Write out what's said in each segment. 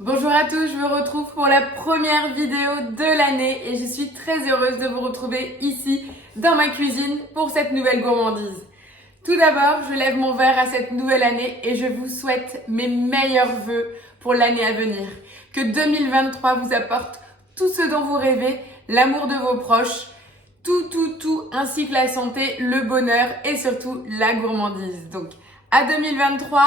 Bonjour à tous, je me retrouve pour la première vidéo de l'année et je suis très heureuse de vous retrouver ici dans ma cuisine pour cette nouvelle gourmandise. Tout d'abord, je lève mon verre à cette nouvelle année et je vous souhaite mes meilleurs vœux pour l'année à venir. Que 2023 vous apporte tout ce dont vous rêvez, l'amour de vos proches, tout, ainsi que la santé, le bonheur et surtout la gourmandise. Donc, à 2023,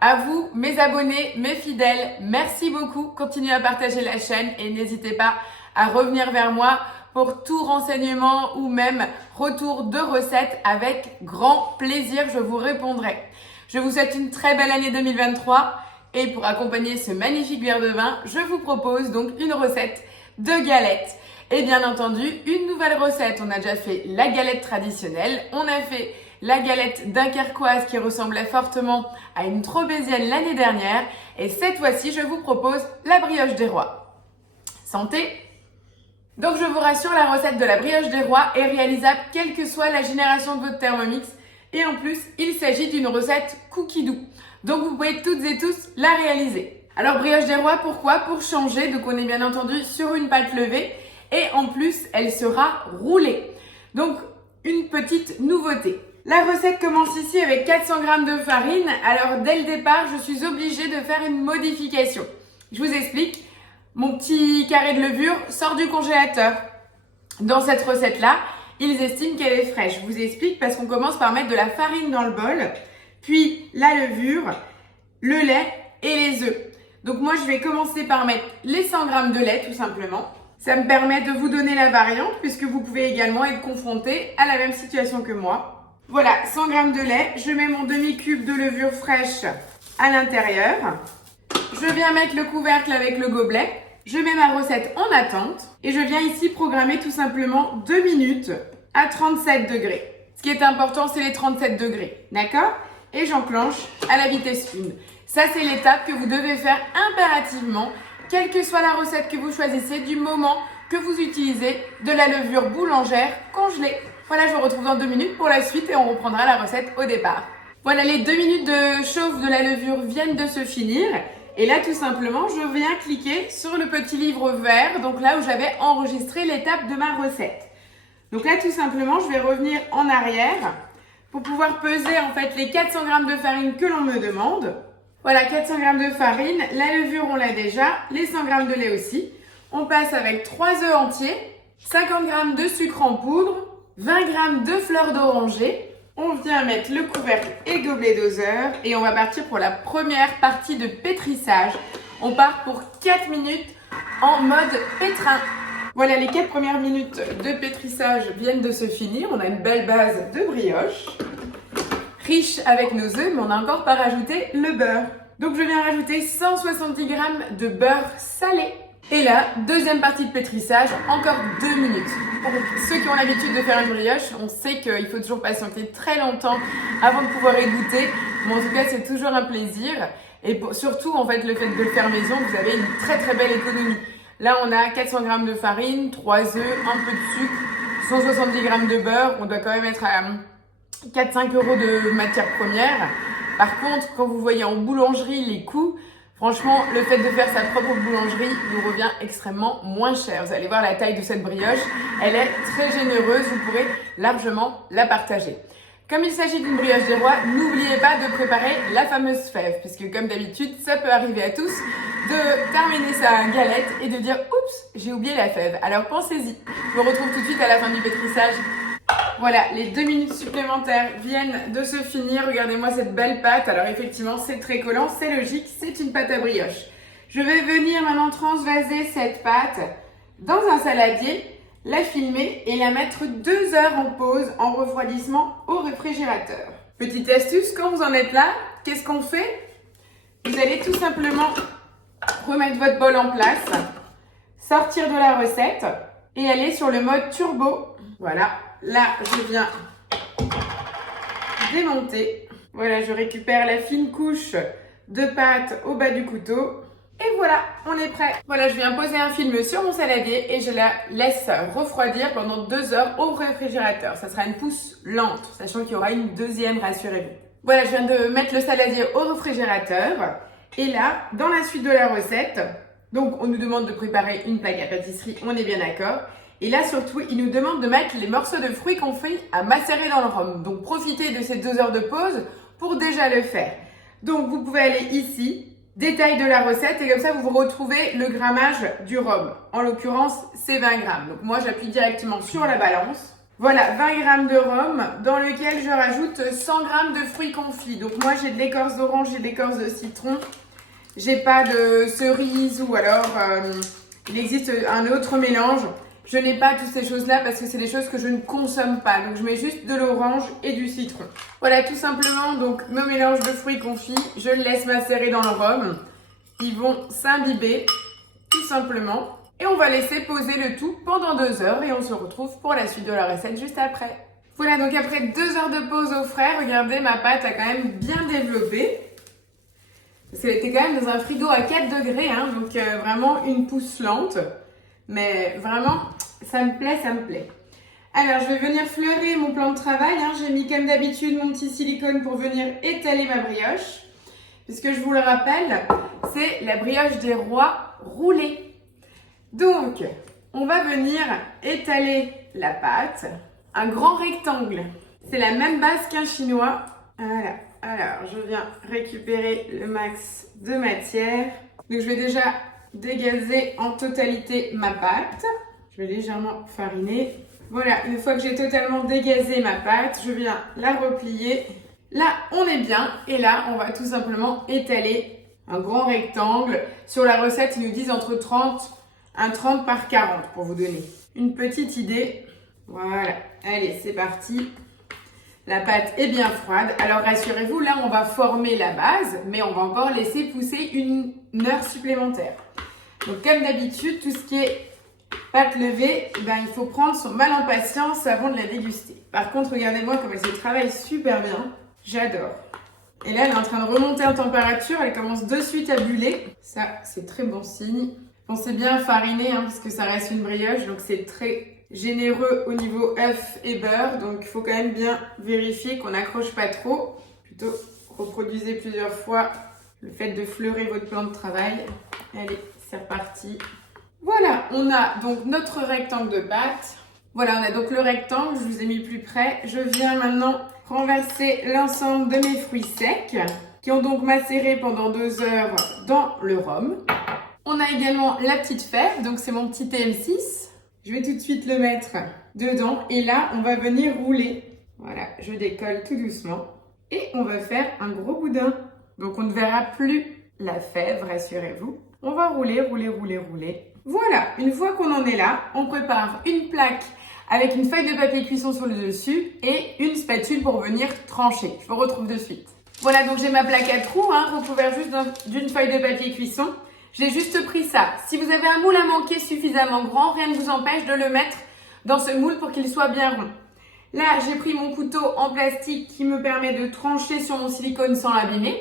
à vous, mes abonnés, mes fidèles, merci beaucoup. Continuez à partager la chaîne et n'hésitez pas à revenir vers moi pour tout renseignement ou même retour de recettes avec grand plaisir, je vous répondrai. Je vous souhaite une très belle année 2023 et pour accompagner ce magnifique verre de vin, je vous propose donc une recette de galettes. Et bien entendu, une nouvelle recette. On a déjà fait la galette traditionnelle, on a fait la galette dunkerquoise qui ressemblait fortement à une trobézienne l'année dernière. Et cette fois-ci, je vous propose la brioche des rois. Santé! Donc je vous rassure, la recette de la brioche des rois est réalisable quelle que soit la génération de votre Thermomix. Et en plus, il s'agit d'une recette cookie doux. Donc vous pouvez toutes et tous la réaliser. Alors brioche des rois, pourquoi? Pour changer, donc on est bien entendu sur une pâte levée. Et en plus, elle sera roulée. Donc, une petite nouveauté. La recette commence ici avec 400 g de farine. Alors, dès le départ, je suis obligée de faire une modification. Je vous explique. Mon petit carré de levure sort du congélateur. Dans cette recette-là, ils estiment qu'elle est fraîche. Je vous explique parce qu'on commence par mettre de la farine dans le bol, puis la levure, le lait et les œufs. Donc, moi, je vais commencer par mettre les 100 g de lait, tout simplement. Ça me permet de vous donner la variante puisque vous pouvez également être confronté à la même situation que moi. Voilà, 100 g de lait. Je mets mon demi-cube de levure fraîche à l'intérieur. Je viens mettre le couvercle avec le gobelet. Je mets ma recette en attente. Et je viens ici programmer tout simplement 2 minutes à 37 degrés. Ce qui est important, c'est les 37 degrés. D'accord? Et j'enclenche à la vitesse 1. Ça, c'est l'étape que vous devez faire impérativement, quelle que soit la recette que vous choisissez, du moment que vous utilisez de la levure boulangère congelée. Voilà, je vous retrouve dans 2 minutes pour la suite et on reprendra la recette au départ. Voilà, les 2 minutes de chauffe de la levure viennent de se finir. Et là, tout simplement, je viens cliquer sur le petit livre vert, donc là où j'avais enregistré l'étape de ma recette. Donc là, tout simplement, je vais revenir en arrière pour pouvoir peser en fait les 400 g de farine que l'on me demande. Voilà, 400 g de farine, la levure on l'a déjà, les 100 g de lait aussi. On passe avec 3 œufs entiers, 50 g de sucre en poudre, 20 g de fleurs d'oranger. On vient mettre le couvercle et gobelet doseur et on va partir pour la première partie de pétrissage. On part pour 4 minutes en mode pétrin. Voilà, les 4 premières minutes de pétrissage viennent de se finir. On a une belle base de brioche, riche avec nos œufs, mais on n'a encore pas rajouté le beurre. Donc je viens rajouter 170 g de beurre salé. Et là, deuxième partie de pétrissage, encore 2 minutes. Pour ceux qui ont l'habitude de faire une brioche, on sait qu'il faut toujours patienter très longtemps avant de pouvoir y goûter. Mais en tout cas, c'est toujours un plaisir. Et surtout, en fait, le fait de le faire maison, vous avez une très belle économie. Là, on a 400 g de farine, 3 œufs, un peu de sucre, 170 g de beurre. On doit quand même être à 4-5 euros de matière première. Par contre, quand vous voyez en boulangerie les coûts, franchement, le fait de faire sa propre boulangerie nous revient extrêmement moins cher. Vous allez voir la taille de cette brioche, elle est très généreuse, vous pourrez largement la partager. Comme il s'agit d'une brioche des rois, n'oubliez pas de préparer la fameuse fève, puisque comme d'habitude, ça peut arriver à tous de terminer sa galette et de dire « Oups, j'ai oublié la fève ». Alors pensez-y. Je vous retrouve tout de suite à la fin du pétrissage. Voilà, les 2 minutes supplémentaires viennent de se finir. Regardez-moi cette belle pâte. Alors effectivement, c'est très collant, c'est logique, c'est une pâte à brioche. Je vais venir maintenant transvaser cette pâte dans un saladier, la filmer et la mettre 2 heures en pause en refroidissement au réfrigérateur. Petite astuce, quand vous en êtes là, qu'est-ce qu'on fait? Vous allez tout simplement remettre votre bol en place, sortir de la recette et aller sur le mode turbo. Voilà. Là, je viens démonter. Voilà, je récupère la fine couche de pâte au bas du couteau. Et voilà, on est prêt. Voilà, je viens poser un film sur mon saladier et je la laisse refroidir pendant 2 heures au réfrigérateur. Ça sera une pousse lente, sachant qu'il y aura une deuxième, rassurez-vous. Voilà, je viens de mettre le saladier au réfrigérateur. Et là, dans la suite de la recette, donc on nous demande de préparer une plaque à pâtisserie, on est bien d'accord. Et là surtout, il nous demande de mettre les morceaux de fruits confits à macérer dans le rhum. Donc profitez de ces 2 heures de pause pour déjà le faire. Donc vous pouvez aller ici, détail de la recette, et comme ça vous retrouvez le grammage du rhum. En l'occurrence, c'est 20 grammes. Donc moi j'appuie directement sur la balance. Voilà, 20 grammes de rhum dans lequel je rajoute 100 grammes de fruits confits. Donc moi j'ai de l'écorce d'orange, j'ai de l'écorce de citron. J'ai pas de cerise ou alors il existe un autre mélange. Je n'ai pas toutes ces choses-là parce que c'est des choses que je ne consomme pas. Donc je mets juste de l'orange et du citron. Voilà, tout simplement, donc mon mélange de fruits confits, je le laisse macérer dans le rhum. Ils vont s'imbiber, tout simplement. Et on va laisser poser le tout pendant 2 heures et on se retrouve pour la suite de la recette juste après. Voilà, donc après 2 heures de pause au frais, regardez, ma pâte a quand même bien développé. Parce qu'elle était quand même dans un frigo à 4 degrés, hein, donc vraiment une pousse lente. Mais vraiment, ça me plaît, ça me plaît. Alors, je vais venir fleurer mon plan de travail. Hein. J'ai mis comme d'habitude mon petit silicone pour venir étaler ma brioche. Puisque je vous le rappelle, c'est la brioche des rois roulée. Donc, on va venir étaler la pâte. Un grand rectangle. C'est la même base qu'un chinois. Voilà. Alors, je viens récupérer le max de matière. Donc, je vais déjà dégazer en totalité ma pâte. Je vais légèrement fariner. Voilà, une fois que j'ai totalement dégazé ma pâte, je viens la replier. Là, on est bien. Et là, on va tout simplement étaler un grand rectangle. Sur la recette, ils nous disent entre 30 par 40 pour vous donner une petite idée. Voilà, allez, c'est parti. La pâte est bien froide. Alors rassurez-vous, là, on va former la base, mais on va encore laisser pousser une heure supplémentaire. Donc comme d'habitude, tout ce qui est pâte levée, il faut prendre son mal en patience avant de la déguster. Par contre, regardez-moi comme elle se travaille super bien. J'adore. Et là, elle est en train de remonter en température. Elle commence de suite à buller. Ça, c'est très bon signe. Pensez bien à fariner, hein, parce que ça reste une brioche. Donc c'est très généreux au niveau œuf et beurre. Donc il faut quand même bien vérifier qu'on n'accroche pas trop. Plutôt reproduisez plusieurs fois le fait de fleurer votre plan de travail. Allez, c'est reparti. Voilà, on a donc notre rectangle de pâte. Voilà, on a donc le rectangle, je vous ai mis plus près. Je viens maintenant renverser l'ensemble de mes fruits secs qui ont donc macéré pendant 2 heures dans le rhum. On a également la petite fève, donc c'est mon petit TM6. Je vais tout de suite le mettre dedans et là, on va venir rouler. Voilà, je décolle tout doucement et on va faire un gros boudin. Donc on ne verra plus la fève, rassurez-vous. On va rouler, rouler, rouler, rouler. Voilà, une fois qu'on en est là, on prépare une plaque avec une feuille de papier cuisson sur le dessus et une spatule pour venir trancher. Je vous retrouve de suite. Voilà, donc j'ai ma plaque à trous, recouverte juste d'une feuille de papier cuisson. J'ai juste pris ça. Si vous avez un moule à manquer suffisamment grand, rien ne vous empêche de le mettre dans ce moule pour qu'il soit bien rond. Là, j'ai pris mon couteau en plastique qui me permet de trancher sur mon silicone sans l'abîmer.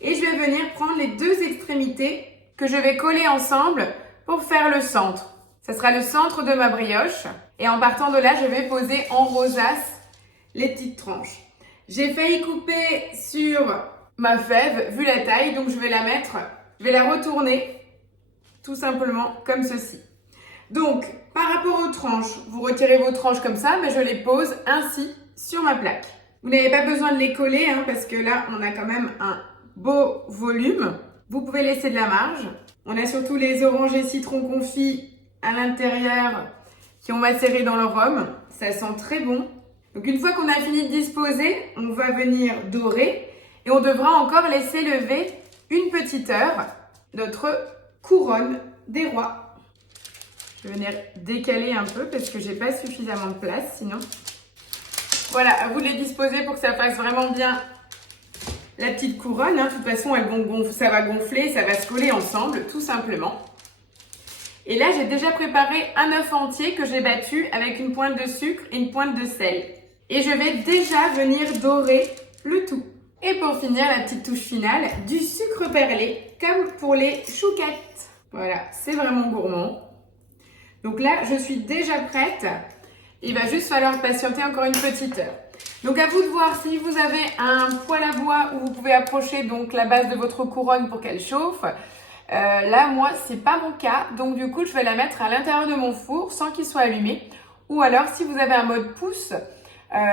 Et je vais venir prendre les 2 extrémités que je vais coller ensemble pour faire le centre. Ça sera le centre de ma brioche. Et en partant de là, je vais poser en rosace les petites tranches. J'ai failli couper sur ma fève, vu la taille, donc je vais la retourner tout simplement comme ceci. Donc, par rapport aux tranches, vous retirez vos tranches comme ça, mais je les pose ainsi sur ma plaque. Vous n'avez pas besoin de les coller parce que là, on a quand même un beau volume. Vous pouvez laisser de la marge. On a surtout les oranges et citrons confits à l'intérieur qui ont macéré dans le rhum. Ça sent très bon. Donc une fois qu'on a fini de disposer, on va venir dorer et on devra encore laisser lever une petite heure notre couronne des rois. Je vais venir décaler un peu parce que j'ai pas suffisamment de place sinon. Voilà, à vous de les disposer pour que ça fasse vraiment bien la petite couronne. De toute façon, ça va gonfler, ça va se coller ensemble, tout simplement. Et là, j'ai déjà préparé un œuf entier que j'ai battu avec une pointe de sucre et une pointe de sel. Et je vais déjà venir dorer le tout. Et pour finir, la petite touche finale, du sucre perlé, comme pour les chouquettes. Voilà, c'est vraiment gourmand. Donc là, je suis déjà prête. Il va juste falloir patienter encore une petite heure. Donc à vous de voir si vous avez un poêle à bois où vous pouvez approcher donc la base de votre couronne pour qu'elle chauffe. Là, moi, c'est pas mon cas, donc du coup, je vais la mettre à l'intérieur de mon four sans qu'il soit allumé. Ou alors, si vous avez un mode pouce,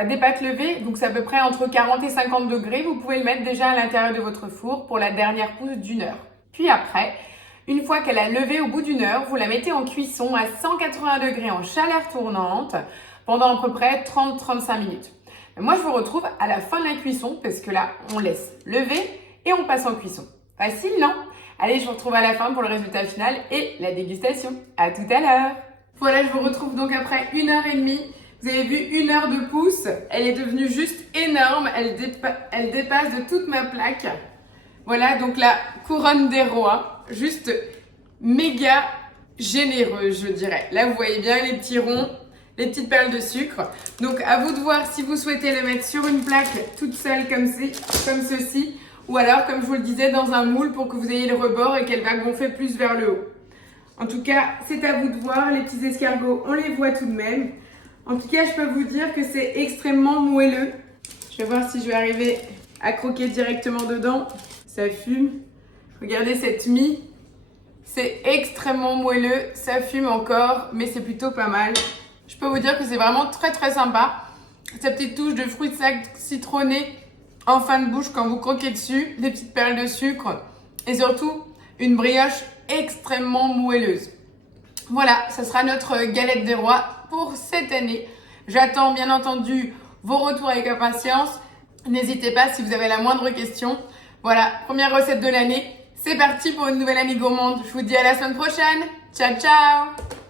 des pâtes levées, donc c'est à peu près entre 40 et 50 degrés, vous pouvez le mettre déjà à l'intérieur de votre four pour la dernière pousse d'1 heure. Puis après, une fois qu'elle a levé au bout d'1 heure, vous la mettez en cuisson à 180 degrés en chaleur tournante pendant à peu près 30-35 minutes. Moi, je vous retrouve à la fin de la cuisson parce que là, on laisse lever et on passe en cuisson. Facile, non? Allez, je vous retrouve à la fin pour le résultat final et la dégustation. À tout à l'heure. Voilà, je vous retrouve donc après 1h30. Vous avez vu 1 heure de pouce. Elle est devenue juste énorme. Elle dépasse de toute ma plaque. Voilà, donc la couronne des rois. Juste méga généreuse, je dirais. Là, vous voyez bien les petits ronds, les petites perles de sucre. Donc, à vous de voir si vous souhaitez le mettre sur une plaque toute seule comme ceci. Ou alors, comme je vous le disais, dans un moule pour que vous ayez le rebord et qu'elle va gonfler plus vers le haut. En tout cas, c'est à vous de voir. Les petits escargots, on les voit tout de même. En tout cas, je peux vous dire que c'est extrêmement moelleux. Je vais voir si je vais arriver à croquer directement dedans. Ça fume. Regardez cette mie. C'est extrêmement moelleux. Ça fume encore, mais c'est plutôt pas mal. Je peux vous dire que c'est vraiment très très sympa. Cette petite touche de fruits de sac citronnés en fin de bouche quand vous croquez dessus, des petites perles de sucre et surtout une brioche extrêmement moelleuse. Voilà, ça sera notre galette des rois pour cette année. J'attends bien entendu vos retours avec impatience. N'hésitez pas si vous avez la moindre question. Voilà, première recette de l'année. C'est parti pour une nouvelle année gourmande. Je vous dis à la semaine prochaine. Ciao, ciao!